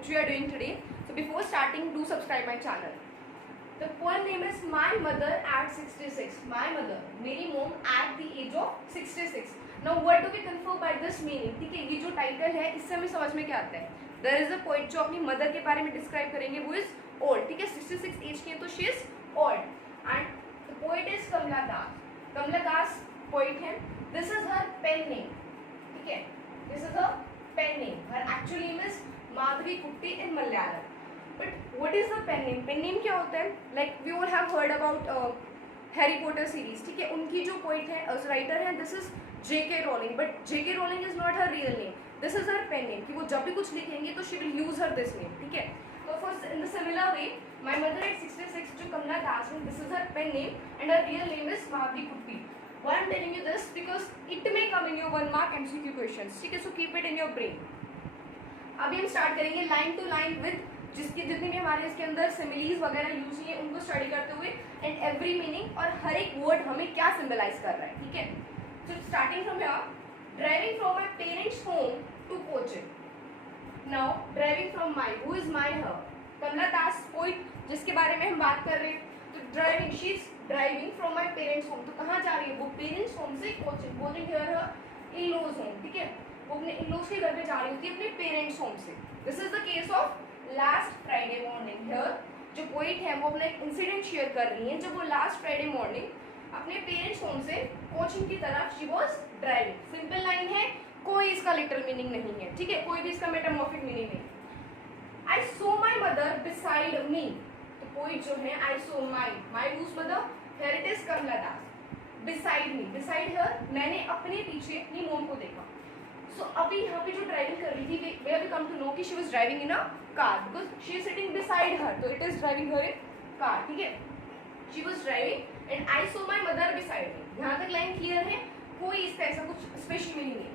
which we are doing today. So before starting, do subscribe my channel. The poem name is My Mother at 66. My mother, मेरी mom at the age of 66. Now what do we confer by this meaning? ठीक है, ये जो title है इससे हमें समझ में क्या आता है. There is a poet जो अपनी मदर के बारे में डिस्क्राइब करेंगे, वो इज ओल्ड. ठीक है, 66 एज की है तो she is old. And the poet is Kamala Das. Kamala Das poet है. This is her pen name. ठीक है, this is her pen name. Her actual name is Madhavi Kutty in Malayalam. But what is the pen name? Pen name क्या होता है? Like we all have heard about Harry Potter series. ठीक है, उनकी जो poet है, राइटर है, this is J.K. Rowling. But J.K. Rowling is not her real name. This is her pen name, कि वो जब भी कुछ लिखेंगे तो she will use her this name. ठीक है, तो for in the similar way my mother at 66 जो कमला दास है, this is her pen name and her real name is Madhavi Kutty. Why I'm telling you this? Because it may come in your 1 mark MCQ questions. ठीक है, so keep it in your brain. अभी हम start करेंगे line to line with जिसकी जितनी भी हमारे इसके अंदर सिमिलीज वगैरह यूज हुई है उनको स्टडी करते हुए एंड एवरी मीनिंग और हर एक वर्ड हमें क्या सिंबलाइज कर रहा है. ठीक है, so starting from here, driving from my parents' home to Cochin. Now driving from my, who is my her? Kamala Das poet जिसके बारे में हम बात कर रहे हैं. तो driving, she is driving from my parents home. तो कहाँ जा रही है वो? पेरेंट्स होम से coaching. Coaching here her in-laws home. ठीक है, वो अपने इन-लॉज के घर पे जा रही होती है अपने पेरेंट्स होम से. This is the case of last Friday morning. Here जो पोइट है वो अपना एक इंसिडेंट शेयर कर रही है जब वो लास्ट फ्राइडे मॉर्निंग अपने पेरेंट्स होम से कोचिंग की तरफ she was driving. Simple line है, कोई इसका लिटरल मीनिंग नहीं है. ठीक है, कोई भी इसका मेटामॉर्फिक मीनिंग नहीं. आई सो माई मदर बिसाइड मी. तो पोइट जो है आई सो माई whose mother? Here it is Kamala Das. Beside me, beside her, मैंने अपने पीछे अपनी मोम को देखा. So अभी यहाँ पे जो ड्राइविंग कर रही थी, where we come to know कि she was driving in a car because she is sitting beside her, तो it is driving her in car. ठीक है, she was driving and I saw my mother beside me. यहाँ तक line clear है, कोई इसका ऐसा कुछ स्पेशल मीनिंग नहीं.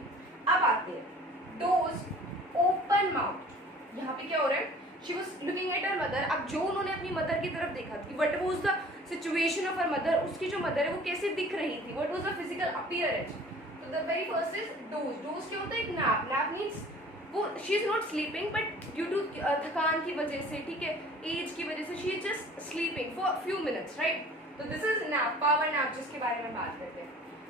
अब आते हैं doors open mouth. यहाँ पे क्या हो रहा है? She was looking at her mother. अब जो उन्होंने अपनी मदर की तरफ देखा कि what was the situation of her mother, उसकी जो मदर है वो कैसे दिख रही थी, what was the physical appearance. So the very first is doze. Doze क्या होता है? एक nap. Nap means वो she is not sleeping but due to थकान की वजह से, ठीक है, एज की वजह से she is just sleeping for a few minutes, right? So this is nap, power nap जिसके बारे में बात करते हैं.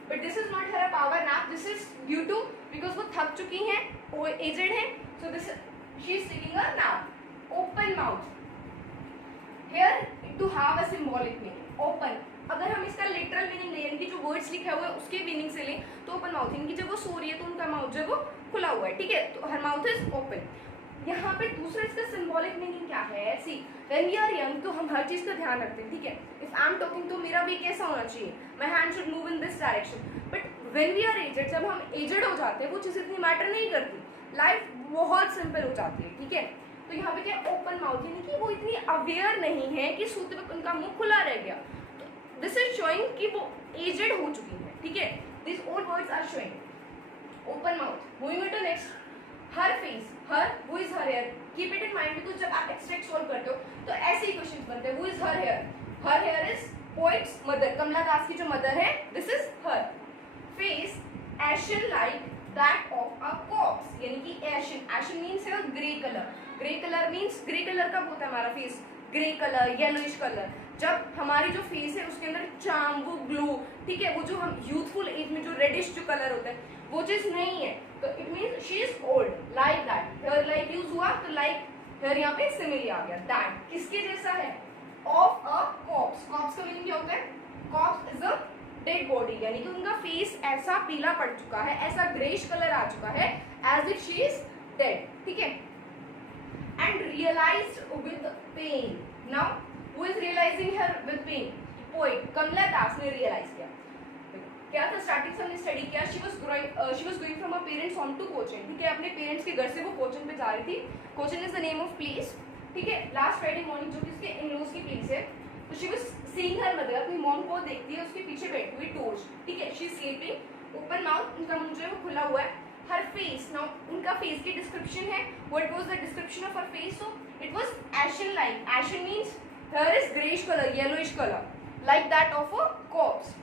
But this is not her power nap. This is due to because वो थक चुकी हैं, वो aged हैं. So this is she is taking a nap. Open mouth. Here to have a symbolic meaning. Open. अगर हम इसका लिटरल मीनिंग लें, यानी कि जो वर्ड्स लिखा हुआ है उसके मीनिंग से लें तो ओपन माउथ, यानी कि जब वो सो रही है तो उनका माउथ जो है वो खुला हुआ है. ठीक है, तो हर माउथ इज ओपन. यहाँ पे दूसरा इसका सिंबॉलिक मीनिंग क्या है? See when we are young तो हम हर चीज़ का ध्यान रखते हैं. ठीक है, इफ आई एम टॉकिंग तो मेरा वे कैसा होना चाहिए? My hand should move in this direction. But when we are aged, जब हम एजेड हो जाते हैं वो चीज़ इतनी मैटर नहीं करती, लाइफ बहुत सिंपल हो जाती है. ठीक है, तो यहाँ पे क्या ओपन माउथ, यानी कि वो इतनी अवेयर नहीं है कि सोते वक्त उनका मुंह खुला रह गया. तो दिस इज शोइंग कि वो एजेड हो चुकी है. ठीक है, this all words are showing open mouth. Moving to next, her face. Her, who is her hair? Keep it in mind because जब आप एक्सट्रैक्ट सॉल्व करते हो तो ऐसे ही क्वेश्चंस बनते हैं. Who is her here? Her here is poet's mother. Kamala Das की जो मदर है, this is her. Face ashen like that of a corpse, यानी कि एशन. एशन मीन्स है grey colour. Grey colour means, grey colour कब होता है हमारा फेस? Grey colour, yellowish colour. जब हमारी जो फेस है उसके अंदर चार्म, वो ग्लो, ठीक है, वो जो हम यूथफुल एज में जो रेडिश जो कलर होता है वो चीज नहीं है. तो it means she is old like that. Here like use हुआ तो लाइक हियर यहाँ पे सिमिली आ गया. दैट किसके जैसा है? Of a corpse. कॉप्स का मीनिंग क्या होता है? Corpse is a dead body, यानी कि उनका फेस ऐसा पीला पड़ चुका है, ऐसा ग्रेश कलर आ चुका है as if she is dead. ठीक है, and realized with pain. Now who is realizing her with pain? Poet कमला दास ने realize किया. क्या था? स्टार्टिंग से हमने स्टडी किया. she was going from her parents home to Cochin. ठीक है, अपने पेरेंट्स के घर से वो कोचिन पे जा रही थी. Cochin is the name of place. ठीक है, लास्ट फ्राइडे मॉर्निंग जो कि उसके इन-लॉज की प्लेस है. तो she was seeing her mother, अपनी मॉम को देखती है उसके पीछे बैठी हुई टोर्च. ठीक है, she is sleeping. Open mouth, उनका मुंह जो है वो खुला हुआ है. हर फेस, नाउ उनका फेस की डिस्क्रिप्शन है. What was the description of her face? So it was ashen like. Ashen means hair is greyish colour, yellowish colour, like that of a corpse.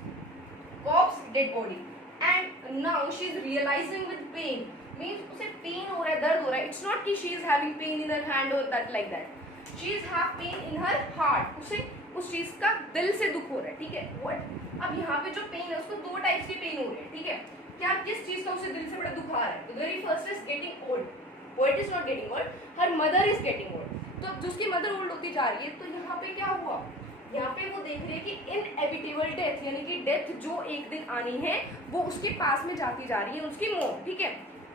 Corpse, dead body. And now she is realising with pain. Means उसे pain हो रहा है, दर्द हो रहा है. It's not कि she is having pain in her hand और that like that. She is have pain in her heart. उसे उस चीज का दिल से दुख हो रहा है. ठीक है. व्हाट अब यहाँ पे जो पेन है उसको दो टाइप्स की पेन हो रही है. ठीक है. क्या किस चीज का उसे दिल से बड़ा दुख आ रहा है? The very first is getting old. Poet is not getting old, her mother is getting old. तो जो उसकी मदर ओल्ड होती जा रही है तो यहाँ पे क्या हुआ? यहाँ पे वो देख रहे हैं कि इनएविटेबल डेथ, यानी कि डेथ जो एक दिन आनी है वो उसके पास में जाती जा रही है, उसकी मोम. ठीक है.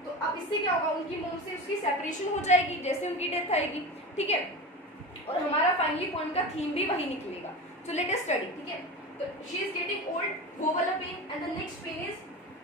तो अब इससे क्या होगा? उनकी मोम से उसकी सेपरेशन हो जाएगी जैसे उनकी डेथ आएगी. ठीक है. और हमारा फाइनली पॉइंट का थीम भी वही निकलेगा. So let us study. ठीक है. तो शी इज गेटिंग ओल्ड, वो वाला pain. And the next pain is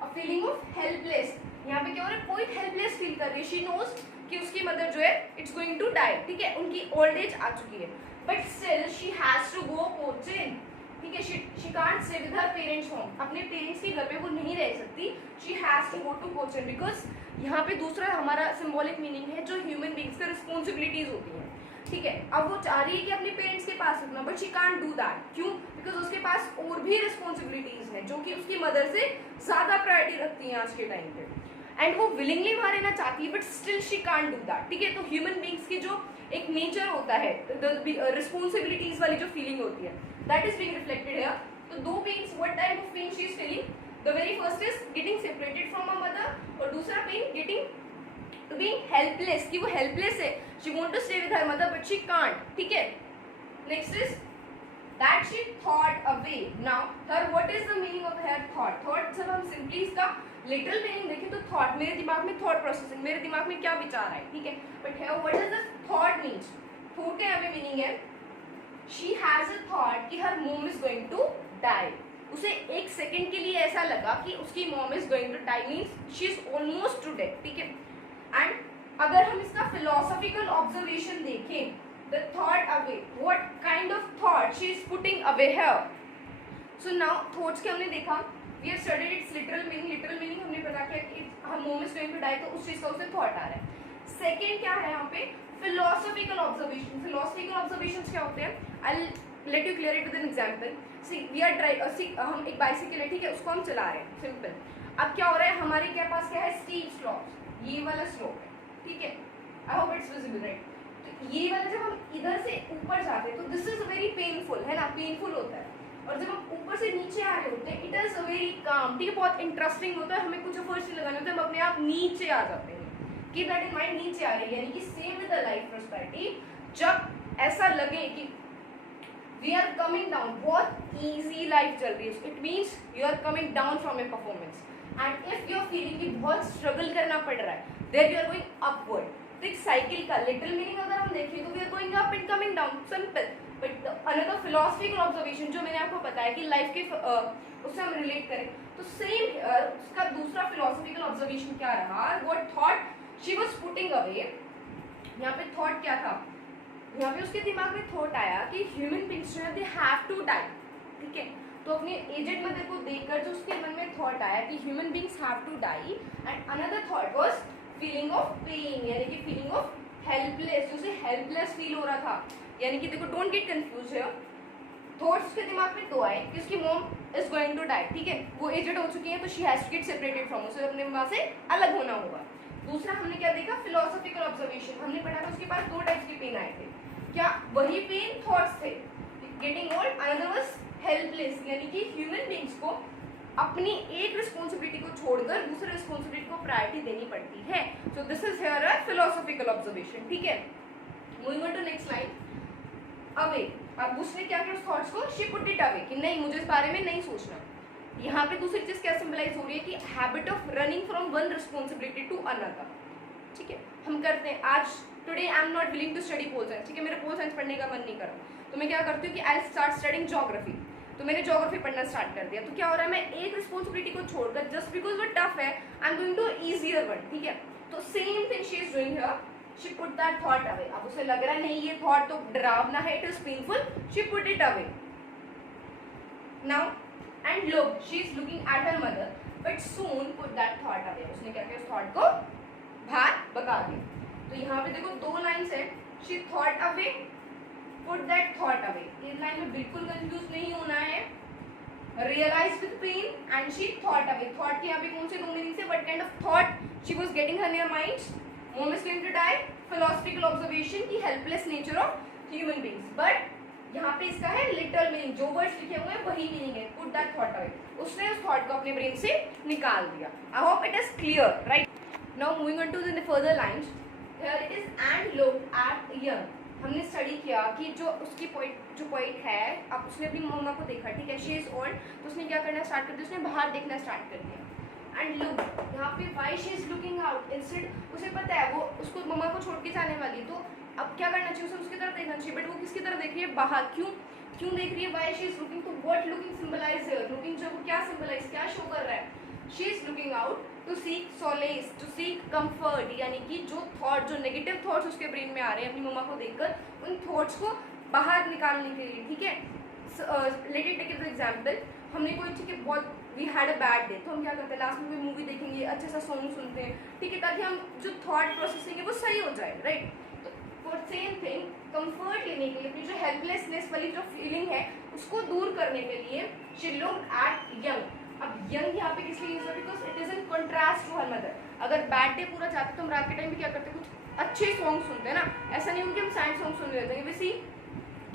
a feeling of helpless. यहाँ पे क्या हो रहा है? कोई हेल्पलेस फील कर रही है. शी नोज कि उसकी मदर जो है इट्स गोइंग टू डाई. ठीक है. उनकी ओल्ड एज आ चुकी है. But still she has to go coaching. ठीक है. She can't stay with her parents home. अपने पेरेंट्स के घर पे वो नहीं रह सकती. She has to go to coaching because यहाँ पे दूसरा हमारा सिंबॉलिक मीनिंग है जो ह्यूमन बींग्स का रिस्पॉन्सिबिलिटीज होती हैं. ठीक है. अब वो चाह रही है कि अपने पेरेंट्स के पास रुकना, but she can't do that. क्यों? बिकॉज उसके पास और भी रिस्पॉन्सिबिलिटीज हैं जो कि उसकी मदर से ज्यादा प्रायोरिटी रखती हैं आज के टाइम पे. एंड वो विलिंगली वहां रहना चाहती है but still she can't do that. ठीक है. तो ह्यूमन बींग्स की जो एक नेचर होता है, रिस्पॉन्सिबिलिटीज वाली जो फीलिंग होती है, that is being reflected here. तो दो pains, what type of pain she is feeling? The very first is getting separated from a mother, और दूसरा pain getting to being helpless, कि वो हेल्पलेस है. She want to stay with her mother but she can't. ठीक है. Next is that she thought away. Now her, what is the meaning of her thought? Thought जब हम simply इसका little meaning देखें तो थॉट, मेरे दिमाग में थॉट प्रोसेसिंग, मेरे दिमाग में क्या विचार आए. ठीक है. But here what does the thought means? Thought का हमें मीनिंग है शी हैज अ थॉट कि her mom is going to die. उसे एक सेकंड के लिए ऐसा लगा कि उसकी mom is going to die, means she is almost to death. ठीक है. एंड अगर हम इसका फिलोसॉफिकल ऑब्जर्वेशन देखें, the thought away, what kind of thought she is putting away here? So now thoughts के हमने देखा, we have studied its literal meaning. literal meaning हमने पता किया कि हम mom is going to die, तो उस चीज का उसे thought आ रहा है. second क्या है यहाँ पे? philosophical observation. philosophical observations क्या होते हैं? I'll let you clear it with an example. See, we are हम एक बाइसिकल है. ठीक है. उसको हम चला रहे हैं. सिंपल. अब क्या हो रहा है? हमारे क्या पास क्या है? Steep slope. ये वाला स्लोप है. ठीक है. I hope it's visible, right? ये वाला जब हम इधर से ऊपर जाते हैं तो दिस इज वेरी पेनफुल, है ना? पेनफुल होता है. और जब हम ऊपर से नीचे आ रहे होते हैं इट इज वेरी काम. ठीक है. बहुत इंटरेस्टिंग होता है. हमें कुछ एफर्ट्स नहीं लगाने होते, हम अपने आप नीचे आ जाते हैं. Keep that in mind. नीचे आ रही है, यानी कि same with the life prosperity. जब ऐसा लगे कि वी आर कमिंग डाउन, बहुत इजी लाइफ चल रही है, it means you are coming down from a performance. And if you are feeling कि बहुत स्ट्रगल करना पड़ रहा है, there you are going upward. एक साइकिल का लिटिल मीनिंग अगर हम देखें तो we are going up and coming down. Simple. But another philosophical observation जो मैंने आपको बताया कि लाइफ के उससे हम रिलेट करें तो सेम उसका दूसरा फिलोसफिकल ऑब्जर्वेशन क्या रहा? What thought she was putting away. यहाँ पे थॉट क्या था? यहाँ पे उसके दिमाग में थॉट आया कि ह्यूमन बीइंग्स जो है दे हैव टू डाई. ठीक है. तो अपने एजेड मदर को देखकर जो उसके मन में थॉट आया कि human beings have to die. And another thought was feeling of pain, यानी कि फीलिंग ऑफ हेल्पलेस, जो उसे हेल्पलेस फील हो रहा था. यानी कि देखो, don't get confuse here. Thoughts उसके दिमाग में दो आए कि उसकी mom is going to die. ठीक है. वो एजेड हो चुकी है तो she has to get separated from, उसे अपने माँ से अलग होना होगा. दूसरा हमने क्या देखा? Philosophical observation. हमने पढ़ा था उसके पास दो टाइप्स के पेन आए थे. क्या वही पेन थॉट्स थे? Getting old. Another was helpless, यानी कि ह्यूमन बीइंग्स को अपनी एक रिस्पॉन्सिबिलिटी को छोड़कर दूसरे रिस्पॉन्सिबिलिटी को प्रायोरिटी देनी पड़ती है. So this is here a philosophical observation. ठीक है. Moving on to next line. Away. अब उसने क्या किया उस थॉट्स को? शी पुट इट अवे, कि नहीं, मुझे इस बारे में नहीं सोचना. यहाँ पे दूसरी चीज क्या सिंबलाइज हो रही है कि habit of running from one responsibility to another. ठीक है. हम करते हैं आज today I am not willing to study pol science. ठीक है. मेरे पोल साइंस पढ़ने का मन नहीं कर रहा, तो मैं क्या करती हूँ कि आई स्टार्ट स्टडिंग ज्योग्राफी. तो मैंने ज्योग्राफी पढ़ना स्टार्ट कर दिया. तो क्या हो रहा है? मैं एक रिस्पॉन्सिबिलिटी को छोड़कर जस्ट बिकॉज वो टफ है I am going to easier one. ठीक है. तो same thing she is doing here. She put that thought away. अब उसे लग रहा है नहीं, ये थॉट तो डरावना है, it is painful. She put it away. Now and look, she is looking at her mother but soon put that thought away. उसने क्या किया? उस थॉट को बाहर भगा दिया. तो यहाँ पे देखो दो लाइन्स है. She thought away, put that thought away. इस लाइन में बिल्कुल कंफ्यूज नहीं होना है. realized with pain and she thought away. Thought के यहाँ पे कौन से दो मीनिंग से? What kind of thought she was getting her near mind? Mom is going to die. Philosophical observation की helpless nature of human beings. But यहाँ पे इसका है literal meaning. जो words लिखे हुए हैं वही meaning है. Put that thought away. उसने उस thought को अपने brain से निकाल दिया. I hope it is clear, right? Now moving on to the further lines. Here it is and looked at young. हमने स्टडी किया कि जो उसकी पॉइंट है, अब उसने अपनी मम्मा को देखा, ठीक है, शी इज ओल्ड, तो उसने क्या करना स्टार्ट कर दिया, उसने बाहर देखना स्टार्ट कर दिया. एंड लुक, यहाँ पे why she is looking out, instead उसे पता है वो उसको मम्मा को छोड़ के जाने वाली, तो अब क्या करना चाहिए, उसे उसकी तरफ देखना चाहिए, बट वो किसकी तरफ देख रही है? बाहर. क्यों देख रही है? Why she is looking. तो व्हाट लुकिंग सिंबलाइज है? लुकिंग जो वो क्या सिंबलाइज, क्या शो कर रहा है? She is looking out to seek solace, to seek comfort, यानी कि जो थॉट, जो नेगेटिव थॉट्स उसके ब्रेन में आ रहे हैं अपनी मम्मा को देखकर, उन थॉट्स को बाहर निकालने के लिए, ठीक है. Let it take it example. हमने कोई, ठीक है, बहुत we had a bad day, तो हम क्या करते हैं, लास्ट में कोई मूवी देखेंगे, अच्छा सा सॉन्ग सुनते हैं, ठीक है, ताकि हम जो थॉट प्रोसेसिंग है वो सही हो जाए, राइट. तो फॉर सेम थिंग, कंफर्ट लेने के लिए, अपनी जो हेल्पलेसनेस वाली जो फीलिंग है उसको दूर करने के लिए शी लुक्ड एट यंग. अब यंग यहाँ पे किस लिए यूज है? Because it is in contrast to her mother. अगर बैड डे पूरा जाते तो हम रात के टाइम पे क्या करते हैं, कुछ अच्छे सॉन्ग सुनते हैं ना, ऐसा नहीं उनके हम सैड सॉन्ग सुन रहे थे, वी सी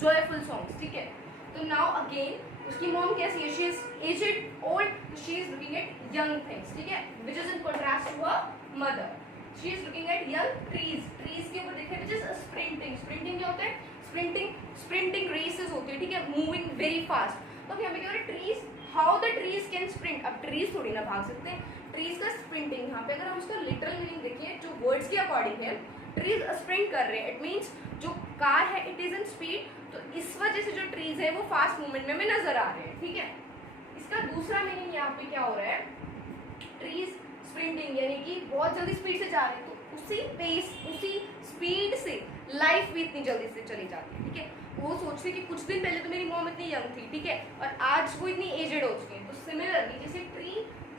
जॉयफुल सॉन्ग्स, ठीक है. तो नाउ अगेन उसकी मॉम कैसी है? She is aged, old, she is looking at young things, ठीक है, which is in contrast to her mother. She is looking at young trees. Trees के ऊपर देखिए विच इज स्प्रिंटिंग. स्प्रिंटिंग क्या होता है? स्प्रिंटिंग रेसेस होती है, ठीक है, मूविंग वेरी फास्ट. तो यहाँ पे क्या हो रहा है? Trees, how the trees can sprint. अब ट्रीज थोड़ी ना भाग सकते हैं, ट्रीज का स्प्रिंटिंग, यहाँ पे अगर हम उसका लिटरल मीनिंग देखिए, जो वर्ड्स के अकॉर्डिंग है, ट्रीज स्प्रिंट कर रहे हैं, इट मीन्स जो कार है इट इज इन स्पीड, तो इस वजह से जो ट्रीज है वो फास्ट मूवमेंट में हमें नजर आ रहे हैं, ठीक है. इसका दूसरा मीनिंग यहाँ पे क्या हो रहा है? ट्रीज स्प्रिंटिंग यानी कि बहुत जल्दी स्पीड से जा रहे हैं, तो उसी पेस, उसी स्पीड से लाइफ भी इतनी जल्दी से चली जाती है, ठीक है. वो सोचते कि कुछ दिन पहले तो मेरी मॉम इतनी यंग थी, ठीक है, और आज वो इतनी एजेड हो चुकी है. तो सिमिलरली जैसे ट्री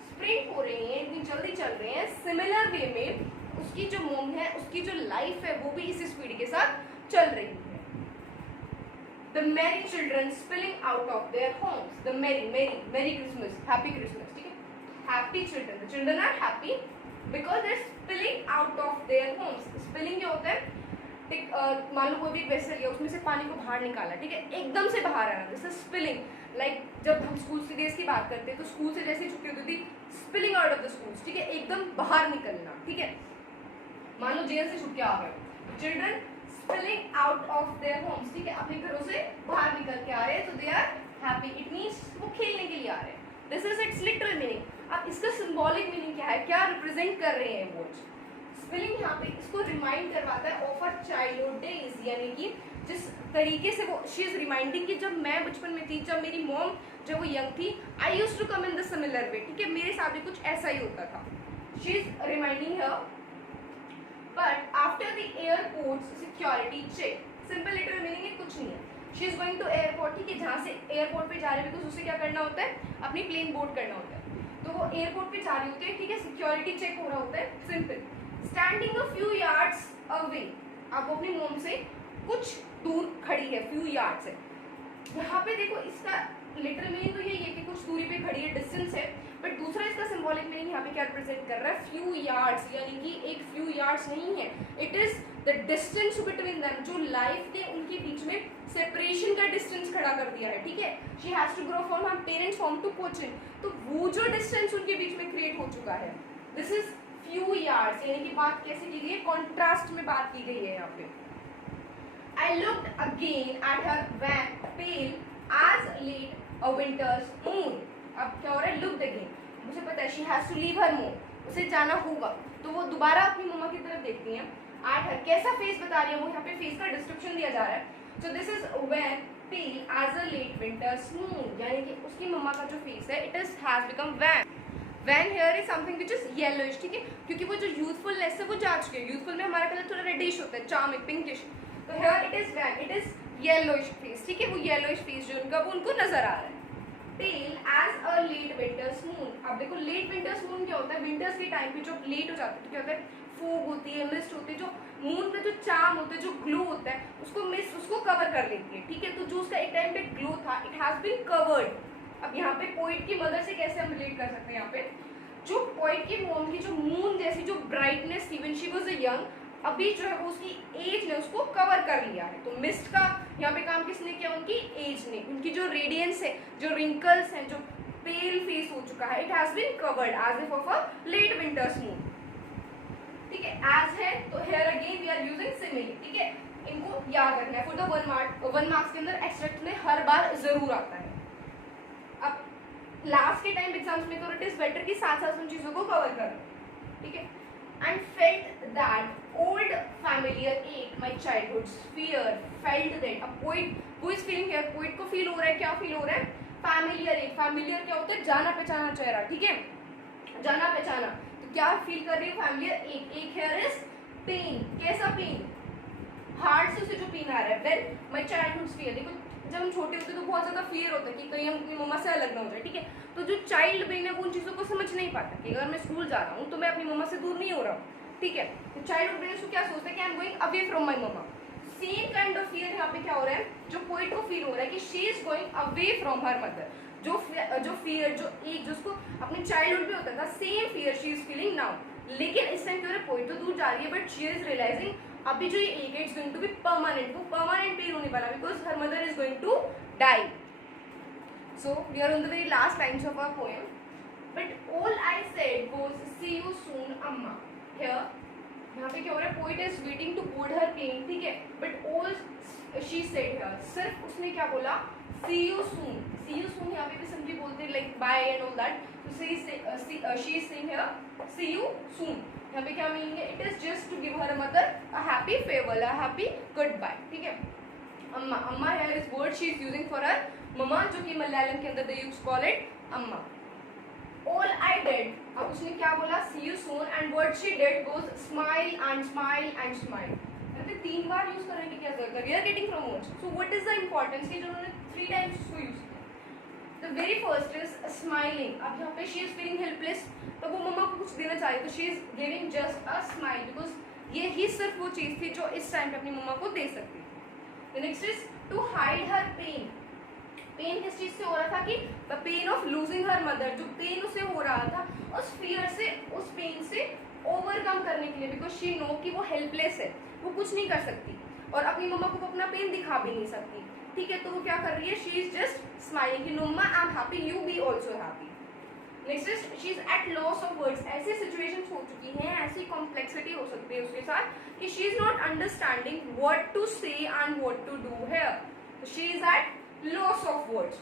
स्प्रिंट हो रही है, इतनी जल्दी चल रहे हैं, सिमिलर वे में उसकी जो मॉम है, उसकी जो लाइफ है वो भी इसी स्पीड के साथ चल रही है. The merry children spilling out of their homes. The merry Christmas, happy Christmas, ठीक है. Happy children, the children are happy because they're spilling out of their homes. Spilling क्या होता है? मान लो कोई भी वेसल लिया, उसमें से पानी को बाहर निकाला, ठीक है, एकदम से बाहर आना, जैसे स्पिलिंग. लाइक जब हम स्कूल के डेज की बात करते हैं तो स्कूल से जैसे छुट्टी होती थी, spilling out of the school, ठीक है, एकदम बाहर निकलना, ठीक है. मान लो जेल से छुट के आ गए, children spilling out of their homes, ठीक है, अपने घरों से बाहर निकल के आ रहे हैं, तो they are happy. It means वो खेलने के लिए आ रहे हैं. This is its literal meaning. अब इसका सिंबॉलिक मीनिंग क्या है, क्या रिप्रेजेंट कर रहे हैं वर्ड्स? स्पेलिंग यहाँ पे इसको रिमाइंड करवाता है ऑफ अ चाइल्डहुड डेज, यानी कि जिस तरीके से वो शी इज रिमाइंडिंग कि जब मैं बचपन में थी, जब मेरी मॉम जब वो यंग थी, I used to come in the similar way, ठीक है, मेरे साथ भी कुछ ऐसा ही होता था. She is reminding her. But after the airport security check, simple literal meaning है, कुछ नहीं है. She is going to airport, ठीक है, जहाँ से एयरपोर्ट पे जा रहे हैं, बिकॉज उसे क्या करना होता है, अपनी प्लेन बोर्ड करना होता है, तो वो एयरपोर्ट पे जा रही होती है, ठीक है, सिक्योरिटी चेक हो रहा होता है, simple. Standing a few yards away, आप अपनी मोम से कुछ दूर खड़ी है, फ्यू यार्ड्स है. यहाँ पे देखो इसका लिटरल मीनिंग तो यही है कि कुछ दूरी पे खड़ी है, डिस्टेंस है, बट दूसरा इसका सिंबॉलिक मीनिंग यहाँ पे क्या रिप्रेजेंट कर रहा है? फ्यू यार्ड्स, यानी कि एक फ्यू यार्ड्स नहीं है, it is the distance between them, जो लाइफ ने उनके बीच में सेपरेशन का डिस्टेंस खड़ा कर दिया है, ठीक है. She has to grow from her parents home to coaching, तो वो जो डिस्टेंस उनके बीच में क्रिएट हो चुका है, दिस इज फ्यू यार्ड्स, यानी कि बात कैसे की गई है, कॉन्ट्रास्ट में बात की गई है यहाँ पे. I looked again at her van, pale as late a winter's moon. अब क्या हो रहा है? Looked again. मुझे पता है she has to leave her mom. उसे जाना होगा, तो वो दोबारा अपनी मम्मा की तरफ देखती हैं. At her, कैसा फेस बता रही है वो, यहाँ पे फेस का डिस्क्रिप्शन दिया जा रहा है. So this is when pale as a late winter's moon, यानी कि उसकी मम्मा का जो फेस है, it is has become van. Van here is something which is yellowish, ठीक है, क्योंकि वो जो youthfulness है वो जा चुकी है. youthful में हमारा कलर थोड़ा रेडिश होता है, charming, pinkish. तो here it is van, it is yellowish face, ठीक है, वो yellowish face जो उनका वो उनको नजर आ रहा है. Pale as a late winter's moon. अब देखो late winter's moon क्या होता है? विंटर्स के टाइम पे जो लेट हो जाता है तो क्या होता है? फोग होती है, मिस्ट होती है, जो मून का जो चार्म होता है, जो ग्लो होता है, उसको मिस्ट उसको कवर कर लेती है, ठीक है. तो जो उसका एक टाइम पे ग्लो था, इट हैज बीन कवर्ड, अब यहाँ पे पोइट की मदर से कैसे हम रिलेट कर सकते हैं, यहाँ पे जो पोइट की मॉम की जो मून जैसी जो ब्राइटनेस थी when she was a young, अभी जो है वो उसकी एज ने उसको कवर कर लिया है। तो मिस्ट का यहाँ पे काम किसने किया, उनकी एज ने, उनकी जो रेडियंस है, जो रिंकल्स हैं, जो पेल फेस हो चुका है, it has been covered as if of a late winters moon. ठीक है, एज है तो here again we are using simile. ठीक है, इनको याद रखना है फॉर द 1 मार्क्स के अंदर एक्सट्रैक्ट में हर बार जरूर आता है। अब लास्ट के टाइम एग्जाम्स में तो इट इज बेटर कि साथ साथ उन चीजों को कवर करो। ठीक है, and felt that old familiar ache my childhood's fear felt that a poet who is feeling here, poet को feel हो रहा है, क्या feel हो रहा है, familiar ache, familiar क्या होता है, जाना पहचाना चेहरा। ठीक है, जाना पहचाना, तो क्या फील कर रही है, familiar ache, ache here is pain, कैसा पेन, हार्ट से उसे जो पेन आ रहा है, when my childhood's fear, देखो जब हम छोटे होते तो बहुत ज्यादा फियर होता है कि कहीं हम अपनी मम्मा से अलग ना हो जाए। ठीक है, तो जो चाइल्ड ब्रेन है वो उन चीजों को समझ नहीं पाता कि अगर मैं स्कूल जा रहा हूँ तो मैं अपनी मम्मा से दूर नहीं हो रहा हूँ। ठीक है, तो चाइल्ड ब्रेन उसको क्या सोचता है कि I am going away from my mama. Same kind of fear यहाँ पे क्या हो रहा है, जो पोइट को फील हो रहा है कि she is going away from her mother. जो फियर जो एक जो उसको अपने चाइल्डहुड में होता था, same fear she is feeling now. लेकिन इस टाइम क्या हो रहा है, पोइट तो दूर जा रही है, बट शी इज रियलाइजिंग अभी जो ये एक it's going to be permanent, वो परमानेंट पेन होने वाला, because her mother is going to die. So we are on the very last lines of our poem. But all I said was see you soon, Amma. Here, यहाँ पे क्या हो रहा है, poet is waiting to board her plane, ठीक है? But all she said here, सिर्फ उसने क्या बोला, see you soon. See you soon यहाँ पे भी simply बोलते हैं like bye and all that. So she is saying here, see you soon. यहाँ पे क्या meaning है? It is just to give her mother a happy farewell, a happy goodbye. ठीक है? अम्मा, अम्मा here is word she is using for her मम्मा, जो कि मलयालम के अंदर they used to call it अम्मा. All I did, अब उसने क्या बोला, see you soon, and what she did was smile and smile and smile. हमने 3 बार यूज करने की क्या जरूरत है, we are getting from words. So what is the importance कि जो उन्होंने 3 times उसको यूज किया. The very first is smiling. अब यहाँ पे she is feeling helpless, तो वो मम्मा को कुछ देना चाह रही, तो she is giving just a smile because ये ही सिर्फ वो चीज थी जो इस टाइम पे अपनी मम्मा को दे सकती. The next is to hide her pain. Pain किस चीज से हो रहा था कि the pain of losing her mother, जो पेन उसे हो रहा था उस फियर से, उस पेन से ओवरकम करने के लिए, बिकॉज शी नो कि वो हेल्पलेस है, वो कुछ नहीं कर सकती और अपनी मम्मा को अपना पेन दिखा भी नहीं सकती. ठीक है, तो वो क्या कर रही है, शी इज जस्ट स्माइलिंग कि mama I am happy, you be also happy. Next is she is at loss of words. ऐसी सिचुएशंस हो चुकी हैं, ऐसी कॉम्प्लेक्सिटी हो सकती है उसके साथ कि she is not understanding what to say and what to do here. She is at loss of words.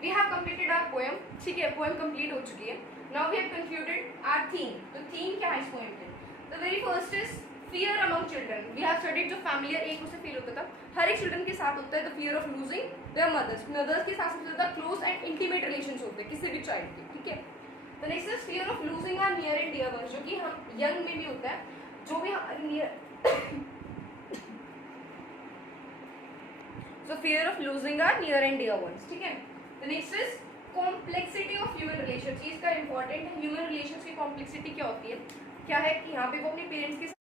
We have completed our poem. ठीक है, पोएम कंप्लीट हो चुकी है. Now we have concluded our theme. तो theme क्या है इस poem की? The very first is fear among children. We have studied जो फैमिलियर एक उसे फील होता था, हर एक चिल्ड्रन के साथ होता है the fear of losing their mothers. Mothers के साथ सबसे ज्यादा क्लोज एंड इंटीमेट रिलेशंस होते हैं किसी भी चाइल्ड के. ठीक है, the next is fear of losing our near and dear ones, जो कि हम यंग में भी होता है, जो भी near. So fear of losing our near and dear ones. ठीक है, the next is complexity of human relation. चीज का इंपॉर्टेंट है, ह्यूमन रिलेशंस की कॉम्प्लेक्सिटी क्या होती है, क्या है कि यहाँ पे वो अपने पेरेंट्स के